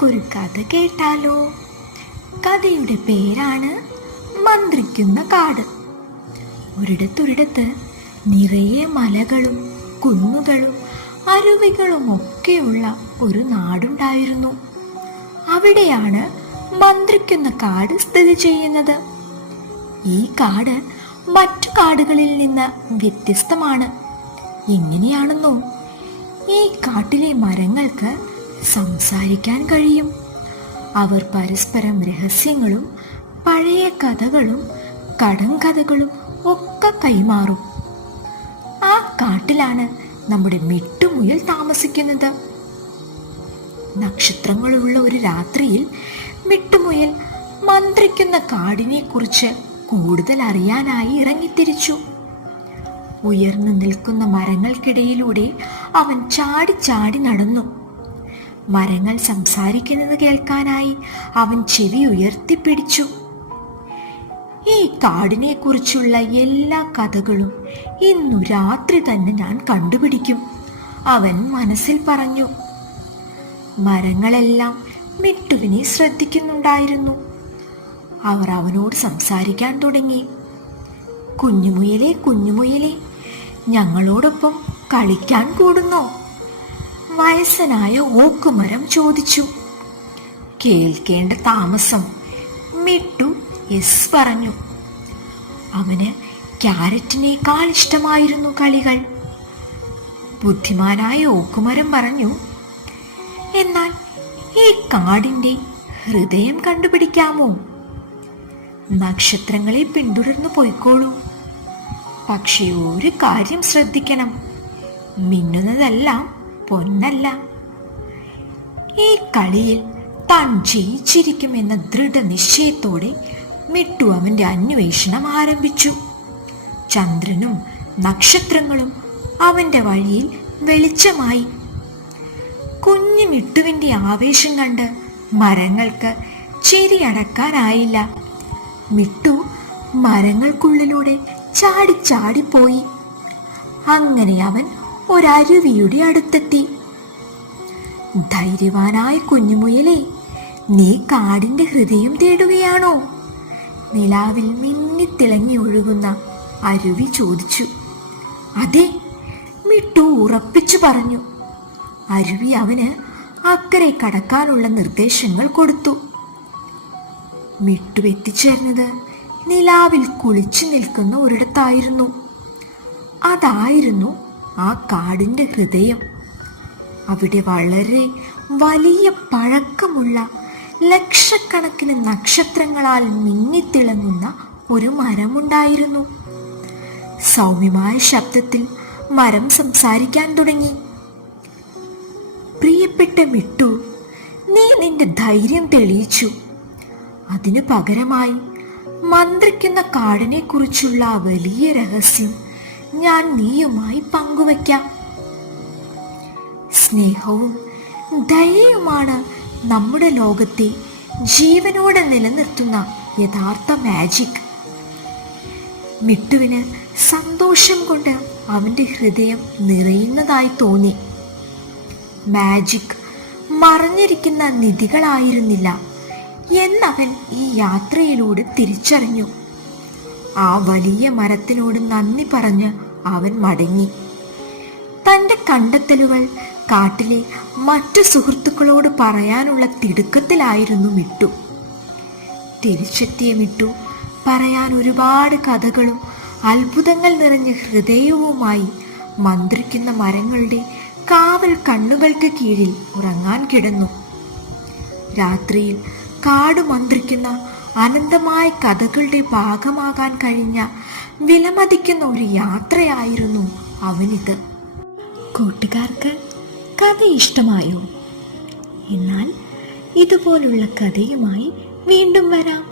നമുക്കൊരു കഥ കേട്ടാലോ? കഥയുടെ പേരാണ് മന്ത്രിക്കുന്ന കാട്. ഒരിടത്തൊരിടത്ത് നിറയെ മലകളും കുന്നുകളും അരുവികളും ഒക്കെയുള്ള ഒരു നാടുണ്ടായിരുന്നു. അവിടെയാണ് മന്ത്രിക്കുന്ന കാട് സ്ഥിതി ചെയ്യുന്നത്. ഈ കാട് മറ്റു കാടുകളിൽ നിന്ന് വ്യത്യസ്തമാണ്. എങ്ങനെയാണെന്നോ, ഈ കാട്ടിലെ മരങ്ങൾക്ക് സംസാരിക്കാൻ കഴിയും. അവർ പരസ്പരം രഹസ്യങ്ങളും പഴയ കഥകളും കടങ്കഥകളും ഒക്കെ കൈമാറും. ആ കാട്ടിലാണ് നമ്മുടെ മിട്ടുമുയൽ താമസിക്കുന്നത്. നക്ഷത്രങ്ങളുള്ള ഒരു രാത്രിയിൽ മിട്ടുമുയൽ മന്ത്രിക്കുന്ന കാടിനെ കുറിച്ച് കൂടുതൽ അറിയാനായി ഇറങ്ങിത്തിരിച്ചു. ഉയർന്നു നിൽക്കുന്ന മരങ്ങൾക്കിടയിലൂടെ അവൻ ചാടി ചാടി നടന്നു. മരങ്ങൾ സംസാരിക്കുന്നത് കേൾക്കാനായി അവൻ ചെവി ഉയർത്തിപ്പിടിച്ചു. ഈ കാടിനെ കുറിച്ചുള്ള എല്ലാ കഥകളും ഇന്നു രാത്രി തന്നെ ഞാൻ കണ്ടുപിടിക്കും, അവൻ മനസ്സിൽ പറഞ്ഞു. മരങ്ങളെല്ലാം മിട്ടുവിനെ ശ്രദ്ധിക്കുന്നുണ്ടായിരുന്നു. അവർ അവനോട് സംസാരിക്കാൻ തുടങ്ങി. കുഞ്ഞുമുയലേ, കുഞ്ഞുമുയലേ, ഞങ്ങളോടൊപ്പം കളിക്കാൻ കൂടുന്നോ? വയസ്സനായ ഓക്കുമരം ചോദിച്ചു. കേൾക്കേണ്ട താമസം, മിട്ടു യെസ് പറഞ്ഞു. അവന് ക്യാരറ്റിനേക്കാൾ ഇഷ്ടമായിരുന്നു കളികൾ. ബുദ്ധിമാനായ ഓക്കുമരം പറഞ്ഞു, എന്നാൽ ഈ കാടിൻ്റെ ഹൃദയം കണ്ടുപിടിക്കാമോ? നക്ഷത്രങ്ങളെ പിന്തുടർന്നു പോയിക്കോളൂ. പക്ഷേ ഒരു കാര്യം ശ്രദ്ധിക്കണം, മിന്നുന്നതെല്ലാം പൊന്നല്ല. ഈ കളിയിൽ താൻ ജയിച്ചിരിക്കുമെന്ന ദൃഢനിശ്ചയത്തോടെ മിട്ടു അവന്റെ അന്വേഷണം ആരംഭിച്ചു. ചന്ദ്രനും നക്ഷത്രങ്ങളും അവന്റെ വഴിയിൽ വെളിച്ചമായി. കുഞ്ഞു മിട്ടുവിന്റെ ആവേശം കണ്ട് മരങ്ങൾക്ക് ചിരിയടക്കാനായില്ല. മിട്ടു മരങ്ങൾക്കുള്ളിലൂടെ ചാടി ചാടിപ്പോയി. അങ്ങനെ അവൻ ഒരരുവിയുടെ അടുത്തെത്തി. ധൈര്യവാനായ കുഞ്ഞുമുയലേ, നീ കാടിന്റെ ഹൃദയം തേടുകയാണോ? നിലാവിൽ മിന്നിത്തിളങ്ങി ഒഴുകുന്ന അരുവി ചോദിച്ചു. അതെ, മിട്ടു ഉറപ്പിച്ചു പറഞ്ഞു. അരുവി അവന് അക്കരെ കടക്കാനുള്ള നിർദ്ദേശങ്ങൾ കൊടുത്തു. മിട്ടു എത്തിച്ചേർന്നത് നിലാവിൽ കുളിച്ചു നിൽക്കുന്ന ഒരിടത്തായിരുന്നു. അതായിരുന്നു ആ കാടിന്റെ ഹൃദയം. അവിടെ വളരെ വലിയ പഴക്കമുള്ള ലക്ഷക്കണക്കിന് നക്ഷത്രങ്ങളാൽ മിന്നിത്തിളങ്ങുന്ന ഒരു മരമുണ്ടായിരുന്നു. സൗമ്യമായ ശബ്ദത്തിൽ മരം സംസാരിക്കാൻ തുടങ്ങി. പ്രിയപ്പെട്ട മിട്ടു, നീ നിന്റെ ധൈര്യം തെളിയിച്ചു. അതിനു പകരമായി മന്ത്രിക്കുന്ന കാടിനെ കുറിച്ചുള്ള ആ വലിയ രഹസ്യം ഞാൻ നീയുമായി പങ്കുവയ്ക്കാം. സ്നേഹവും ദയയുമാണ് നമ്മുടെ ലോകത്തെ ജീവനോടെ നിലനിർത്തുന്ന യഥാർത്ഥ മാജിക്. മിട്ടുവിന് സന്തോഷം കൊണ്ട് അവന്റെ ഹൃദയം നിറയുന്നതായി തോന്നി. മാജിക് മറഞ്ഞിരിക്കുന്ന നിധികളായിരുന്നില്ല എന്നവൻ ഈ യാത്രയിലൂടെ തിരിച്ചറിഞ്ഞു. ആ വലിയ മരത്തിനോട് നന്ദി പറഞ്ഞ് അവൻ മടങ്ങി. തന്റെ കണ്ടെത്തലുകൾ കാട്ടിലെ മറ്റു സുഹൃത്തുക്കളോട് പറയാനുള്ള തിടുക്കത്തിലായിരുന്നു മിട്ടു. തിരിച്ചെത്തിയ മിട്ടു പറയാൻ ഒരുപാട് കഥകളും അത്ഭുതങ്ങൾ നിറഞ്ഞ ഹൃദയവുമായി മന്ത്രിക്കുന്ന മരങ്ങളുടെ കാവൽ കണ്ണുകൾക്ക് കീഴിൽ ഉറങ്ങാൻ കിടന്നു. രാത്രിയിൽ കാട് മന്ത്രിക്കുന്ന അനന്തമായ കഥകളുടെ ഭാഗമാകാൻ കഴിഞ്ഞ വിലമതിക്കുന്ന ഒരു യാത്രയായിരുന്നു അവനിത്. കൂട്ടുകാർക്ക് കഥ ഇഷ്ടമായോ? എന്നാൽ ഇതുപോലുള്ള കഥയുമായി വീണ്ടും വരാം.